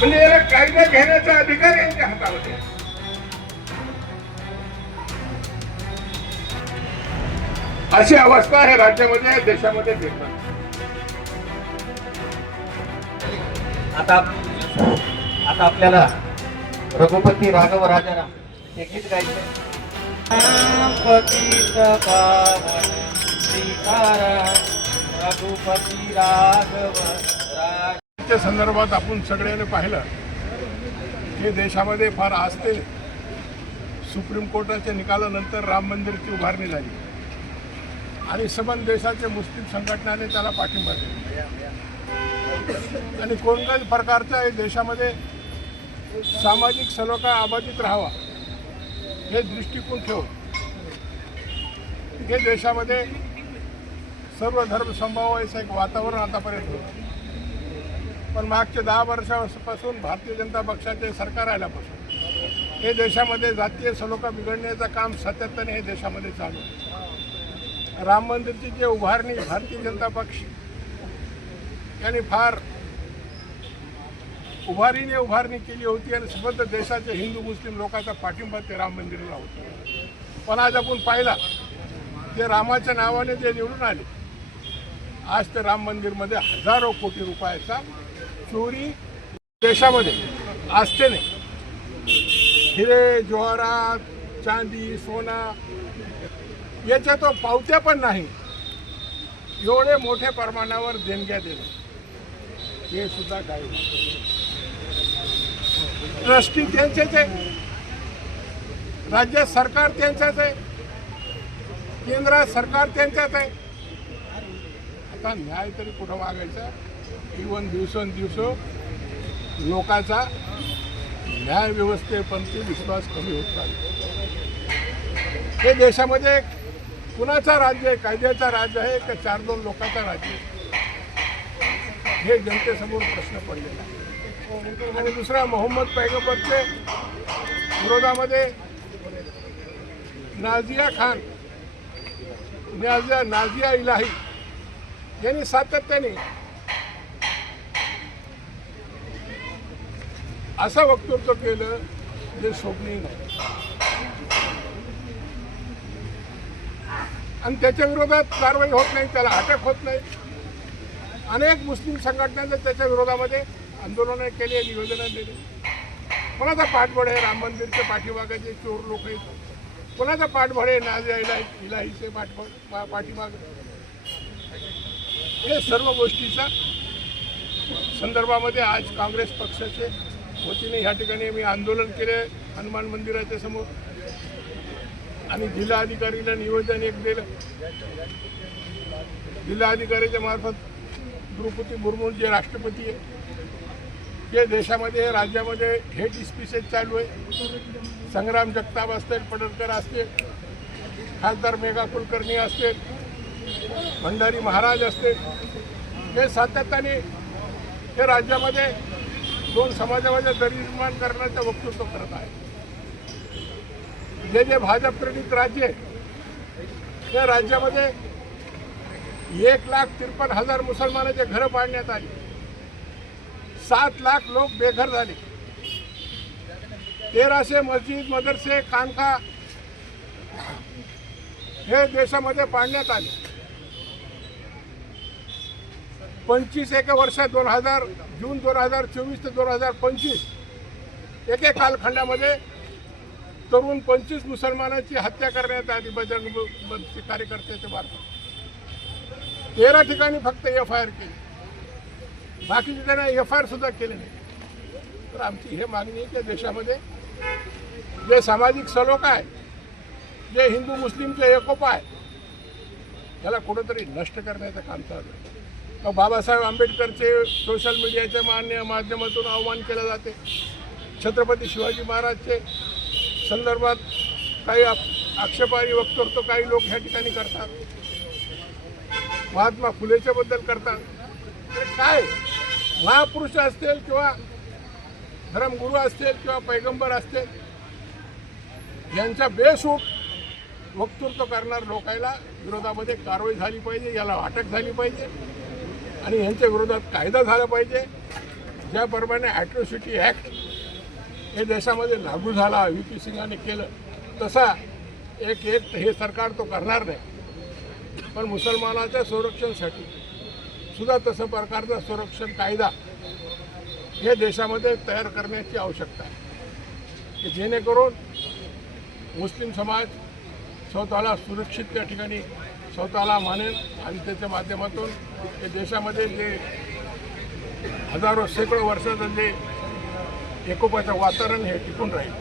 म्हणजे याला कायदा घेण्याचा अधिकार यांच्या हातामध्ये आहे. अशी अवस्था आहे राज्यामध्ये देशामध्ये निर्माण. आता आपल्याला रघुपती राघव राजाराम हे गीत गायचं. रघुपती राघव च्या संदर्भात आपण सगळ्यांनी पाहिलं की देशामध्ये फार आस्थेने सुप्रीम कोर्टाच्या निकालानंतर राम मंदिरची उभारणी झाली आणि सबंध देशाच्या मुस्लिम संघटनाने त्याला पाठिंबा दिला आणि कोणत्याही प्रकारच्या देशामध्ये सामाजिक सलोखा अबाधित राहावा हे दृष्टिकोन ठेवून हे देशामध्ये सर्व धर्म संभावायचं एक वातावरण आतापर्यंत होतं. पण मागच्या 10 वर्षापासून भारतीय जनता पक्षाचे सरकार आल्यापासून हे देशामध्ये जातीय सलोखा बिघडण्याचं काम सातत्याने हे देशामध्ये चालू आहे. राम मंदिरची जी उभारणी भारतीय जनता पक्ष यांनी फार उभारणी केली होती आणि संबंध देशाच्या हिंदू मुस्लिम लोकांचा पाठिंबा ते राम मंदिराला होता. पण आज आपण पाहिला ते रामाच्या नावाने जे निवडून आले, आज ते राम मंदिरमध्ये हजारो कोटी रुपयाचा चोरी देशामध्ये आस्थेने हिरे जवाहरात चांदी सोना याच्या तो पावत्या पण नाही एवढे मोठ्या प्रमाणावर देणग्या देणं हे सुद्धा गायब. ट्रस्टी त्यांचेच आहे, राज्य सरकार त्यांच्याच आहे, केंद्र सरकार त्यांच्याच आहे. आता न्याय तरी कुठं मागायचा? इवन दिवसेंदिवस लोकांचा न्याय व्यवस्थेप्रती विश्वास कमी होत चालला. हे देशामध्ये कुणाचा राज्य आहे? कायद्याचा राज्य आहे का 4-2 लोकांचा राज्य आहे? हे जनतेसमोर प्रश्न पडलेला आहे. आणि दुसरा, मोहम्मद पैगंबरच्या विरोधामध्ये नाझिया इलाही यांनी सातत्याने असं वक्तव्य केलं जे शोभनीय नाही आणि त्याच्या विरोधात कारवाई होत नाही, त्याला अटक होत नाही. अनेक मुस्लिम संघटनांनी त्याच्या विरोधामध्ये आंदोलनं केली, निवेदनं दिली. कोणाचा पाठबळ आहे? राम मंदिरचे पाठीमागाचे चोर लोक आहेत. कोणाचा पाठबळ आहे? नाझिया इलाहीचे पाठीमाग. हे सर्व गोष्टीचा संदर्भामध्ये आज काँग्रेस पक्षाचे वतीने ह्या ठिकाणी मी आंदोलन केले हनुमान मंदिराच्या समोर आणि जिल्हाधिकारीला निवेदन एक दिलं. जिल्हाधिकाऱ्याच्या मार्फत द्रौपदी मुर्मू जे राष्ट्रपती आहे ते देशामध्ये राज्यामध्ये हेट स्पीचेस चालू आहे. संग्राम जगताप असतील, पडळकर असतील, खासदार मेघा कुलकर्णी असतील, भंडारी महाराज असतील, हे सातत्याने हे राज्यामध्ये 2 समाजामध्ये दरी निर्माण करण्याचं वक्तव्य करत आहे. जे भाजप प्रणित राज्य आहे त्या राज्यामध्ये 1,53,000 मुसलमानांचे घरं पाडण्यात आली. 7 लाख लोक बेघर झाले. 1300 मस्जिद मदरसे खानखा हे देशामध्ये पाडण्यात आले. 25 वर्षात जून 2024 ते 2025 एके कालखंडामध्ये तरुण 25 मुसलमानांची हत्या करण्यात आली बजरंग कार्यकर्त्याच्या मार्फत. 13 ठिकाणी फक्त FIR केली, बाकीच्या ठिकाणी FIR सुद्धा केले नाही. तर आमची हे मागणी आहे की देशामध्ये जे सामाजिक सलोखा आहे, जे हिंदू मुस्लिमचे एकोपा आहे, त्याला कुठंतरी नष्ट करण्याचं काम चालू आहे. बाबासाहेब आंबेडकरचे सोशल मीडियाच्या माध्यमातून आव्हान केलं जाते. छत्रपती शिवाजी महाराजचे संदर्भात काही आक्षेपार्ह वक्तव्य काही लोक ह्या ठिकाणी करतात. महात्मा फुलेच्या बद्दल करतात. काय महापुरुष असतील किंवा धर्मगुरू असतील किंवा पैगंबर असतील, यांच्या बेसूट वक्तृत्व करणाऱ्या लोकांना विरोधामध्ये कारवाई झाली पाहिजे, याला अटक झाली पाहिजे आणि यांच्या विरोधात कायदा झाला पाहिजे. ज्याप्रमाणे ॲट्रॉसिटी ॲक्ट हे देशामध्ये लागू झाला, व्ही पी सिंगाने केलं, तसा एक हे सरकार तो करणार नाही. पण मुसलमानाच्या संरक्षणासाठी सुद्धा तसं प्रकारचा संरक्षण कायदा हे देशामध्ये तयार करण्याची आवश्यकता आहे, की जेणेकरून मुस्लिम समाज स्वतःला सुरक्षित त्या ठिकाणी स्वतःला मानेल आणि त्याच्या माध्यमातून हे देशामध्ये जे हजारो शेकडो वर्षाचं जे एकोपाचं वातावरण हे टिकून राहील.